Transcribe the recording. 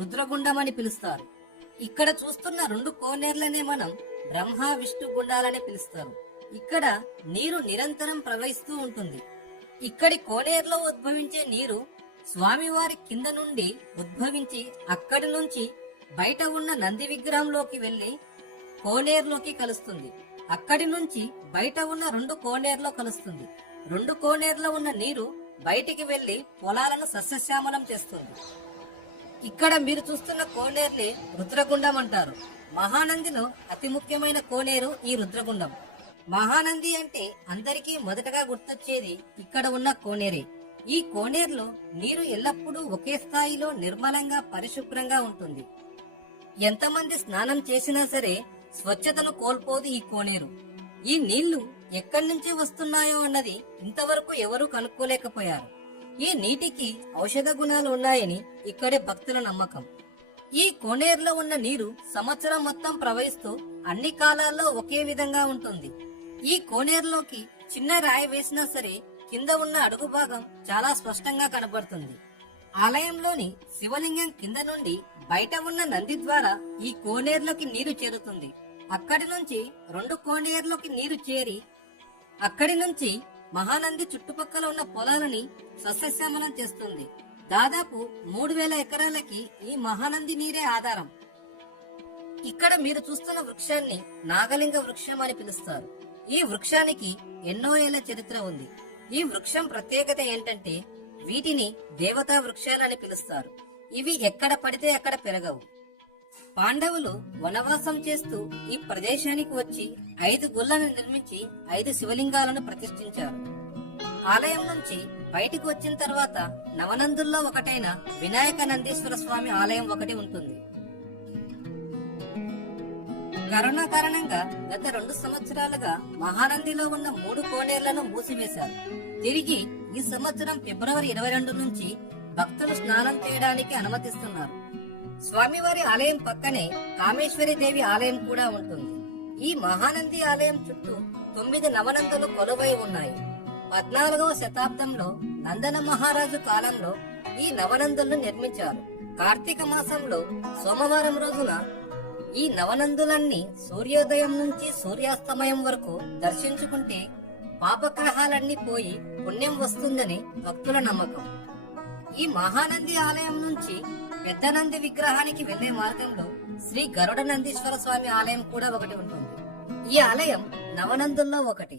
రుద్రగుండం అని పిలుస్తారు. ఇక్కడ చూస్తున్న రెండు కోనేర్లనే మనం బ్రహ్మ విష్ణు గుండాలనే పిలుస్తారు. ఇక్కడ నీరు నిరంతరం ప్రవహిస్తూ ఉంటుంది. ఇక్కడి కోనేరులో ఉద్భవించే నీరు స్వామివారి కింద నుండి ఉద్భవించి అక్కడి నుంచి బయట ఉన్న నంది విగ్రహంలోకి వెళ్ళి కోనేరులోకి కలుస్తుంది. అక్కడి నుంచి బయట ఉన్న రెండు కోనేరులో కలుస్తుంది. రెండు కోనేరులో ఉన్న నీరు బయటికి వెళ్ళి పొలాలను సస్యశ్యామలం చేస్తుంది. ఇక్కడ మీరు చూస్తున్న కోనేరుని రుద్రగుండం అంటారు. మహానందిలో అతి ముఖ్యమైన కోనేరు ఈ రుద్రగుండం. మహానంది అంటే అందరికీ మొదటగా గుర్తొచ్చేది ఇక్కడ ఉన్న కోనేరే. ఈ కోనేరులో నీరు ఎల్లప్పుడూ ఒకే స్థాయిలో నిర్మలంగా పరిశుభ్రంగా ఉంటుంది. ఎంతమంది స్నానం చేసినా సరే స్వచ్ఛతను కోల్పోదు ఈ కోనేరు. ఈ నీళ్ళు ఎక్కడి నుంచి వస్తున్నాయో అన్నది ఇంతవరకు ఎవరూ కనుక్కోలేకపోయారు. ఈ నీటికి ఔషధ గుణాలు ఉన్నాయని ఇక్కడి భక్తుల నమ్మకం. ఈ కోనేరులో ఉన్న నీరు సంవత్సరం మొత్తం ప్రవహిస్తూ అన్ని కాలాల్లో ఒకే విధంగా ఉంటుంది. ఈ కోనేరులోకి చిన్న రాయి వేసినా సరే కింద ఉన్న అడుగు భాగం చాలా స్పష్టంగా కనబడుతుంది. ఆలయంలోని శివలింగం కింద నుండి బయట ఉన్న నంది ద్వారా ఈ కోనేరులోకి నీరు చేరుతుంది. అక్కడి నుంచి రెండు కోనేరులోకి నీరు చేరి అక్కడి నుంచి మహానంది చుట్టుపక్కల ఉన్న పొలాలని సస్యశ్యామలం చేస్తుంది. దాదాపు మూడు వేల ఎకరాలకి ఈ మహానంది నీరే ఆధారం. ఇక్కడ మీరు చూస్తున్న వృక్షాన్ని నాగలింగ వృక్షం అని పిలుస్తారు. ఈ వృక్షానికి ఎన్నో ఏళ్ళ చరిత్ర ఉంది. ఈ వృక్షం ప్రత్యేకత ఏంటంటే వీటిని దేవతా వృక్షాలని పిలుస్తారు. ఇవి ఎక్కడ పడితే అక్కడ పెరగవు. పాండవులు వనవాసం చేస్తూ ఈ ప్రదేశానికి వచ్చి ఐదు గుళ్ళను నిర్మించి ఐదు శివలింగాలను ప్రతిష్ఠించారు. ఆలయం నుంచి బయటికి వచ్చిన తర్వాత నవనందుల్లో ఒకటైన వినాయక నందీశ్వర స్వామి ఆలయం ఒకటి ఉంటుంది. కరోనా కారణంగా గత రెండు సంవత్సరాలుగా మహానందిలో ఉన్న మూడు కోనేర్లను మూసివేశారు. తిరిగి ఈ సంవత్సరం ఫిబ్రవరి ఇరవై రెండు నుంచి భక్తులు స్నానం చేయడానికి అనుమతిస్తున్నారు. స్వామివారి ఆలయం పక్కనే కామేశ్వరి దేవి ఆలయం కూడా ఉంటుంది. ఈ మహానంది ఆలయం చుట్టూ తొమ్మిది నవనందులు కొలువై ఉన్నాయి. పద్నాలుగవ శతాబ్దంలో నందన మహారాజు కాలంలో ఈ నవనందులను నిర్మించారు. కార్తీక మాసంలో సోమవారం రోజున ఈ నవనందులన్నీ సూర్యోదయం నుంచి సూర్యాస్తమయం వరకు దర్శించుకుంటే పాపగ్రహాలన్నీ పోయి పుణ్యం వస్తుందని భక్తుల నమ్మకం. ఈ మహానంది ఆలయం నుంచి పెద్ద నంది విగ్రహానికి వెళ్ళే మార్గంలో శ్రీ గరుడ నందీశ్వర స్వామి ఆలయం కూడా ఒకటి ఉంటుంది. ఈ ఆలయం నవనందుల్లో ఒకటి.